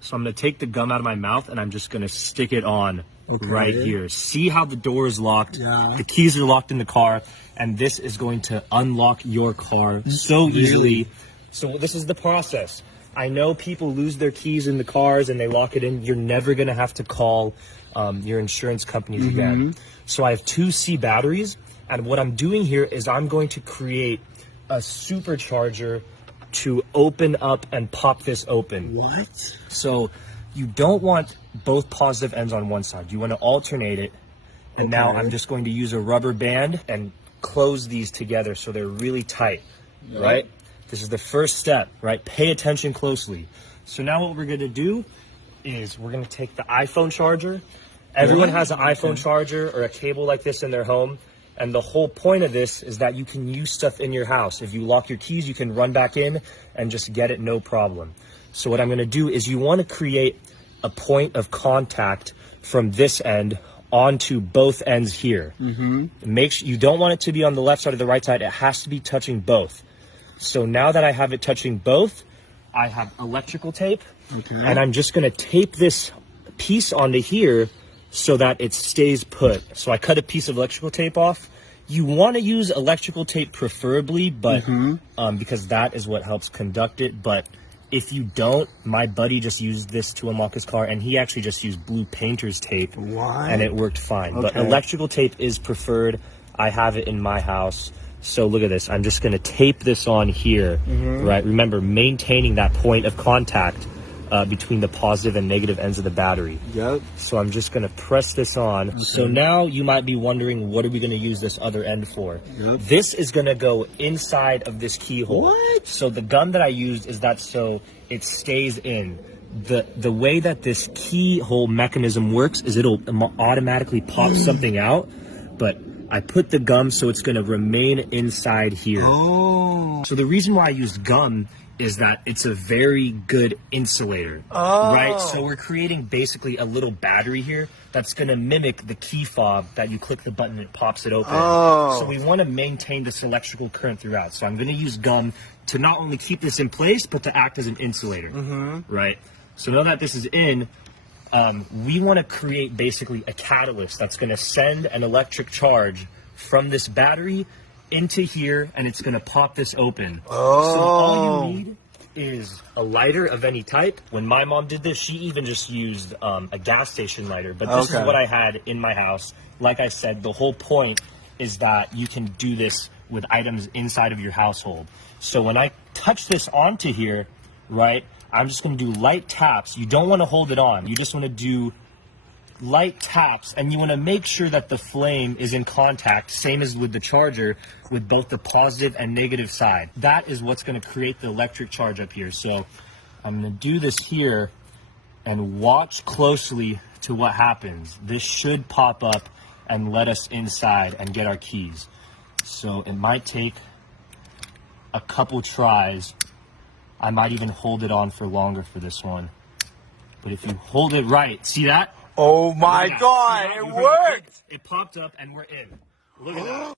So I'm going to take the gum out of my mouth and I'm just going to stick it on right here. See how the door is locked? Yeah. The keys are locked in the car, and this is going to unlock your car so easily. So this is the process. I know people lose their keys in the cars and they lock it in. You're never going to have to call your insurance companies again. So I have 2 C batteries, and what I'm doing here is I'm going to create a supercharger to open up and pop this open. What? So you don't want both positive ends on one side. You want to alternate it. And now I'm just going to use a rubber band and close these together so they're really tight, right? This is the first step, right? Pay attention closely. So now what we're going to do is we're going to take the iPhone charger. Everyone has an iPhone charger or a cable like this in their home. And the whole point of this is that you can use stuff in your house. If you lock your keys, you can run back in and just get it, no problem. So what I'm going to do is you want to create a point of contact from this end onto both ends here. Make sure you don't want it to be on the left side or the right side. It has to be touching both. So now that I have it touching both, I have electrical tape, and I'm just going to tape this piece onto here so that it stays put. So I cut a piece of electrical tape off. You want to use electrical tape preferably, but because that is what helps conduct it. But if you don't, my buddy just used this to unlock his car, and he actually just used blue painter's tape, and it worked fine. But electrical tape is preferred. I have it in my house. So look at this. I'm just going to tape this on here, right? Remember, maintaining that point of contact between the positive and negative ends of the battery. So I'm just going to press this on. So now you might be wondering, what are we going to use this other end for? This is going to go inside of this keyhole. So the gun that I used is that so it stays in. The way that this keyhole mechanism works is it'll automatically pop something out, but I put the gum so it's going to remain inside here. So the reason why I used gum is that it's a very good insulator, right? So we're creating basically a little battery here that's going to mimic the key fob that you click the button and it pops it open. So we want to maintain this electrical current throughout. So I'm going to use gum to not only keep this in place, but to act as an insulator, right? So now that this is in, we want to create basically a catalyst that's going to send an electric charge from this battery into here, and it's going to pop this open. So all you need is a lighter of any type. When my mom did this, she even just used a gas station lighter, but this is what I had in my house. Like I said, the whole point is that you can do this with items inside of your household. So when I touch this onto here, right, I'm just going to do light taps. You don't want to hold it on. You just want to do light taps, and you want to make sure that the flame is in contact, same as with the charger, with both the positive and negative side. That is what's going to create the electric charge up here. So I'm going to do this here and watch closely to what happens. This should pop up and let us inside and get our keys. So it might take a couple tries. I might even hold it on for longer for this one. But if you hold it right, see that? Oh my God, it worked! It popped up and we're in. Look at that.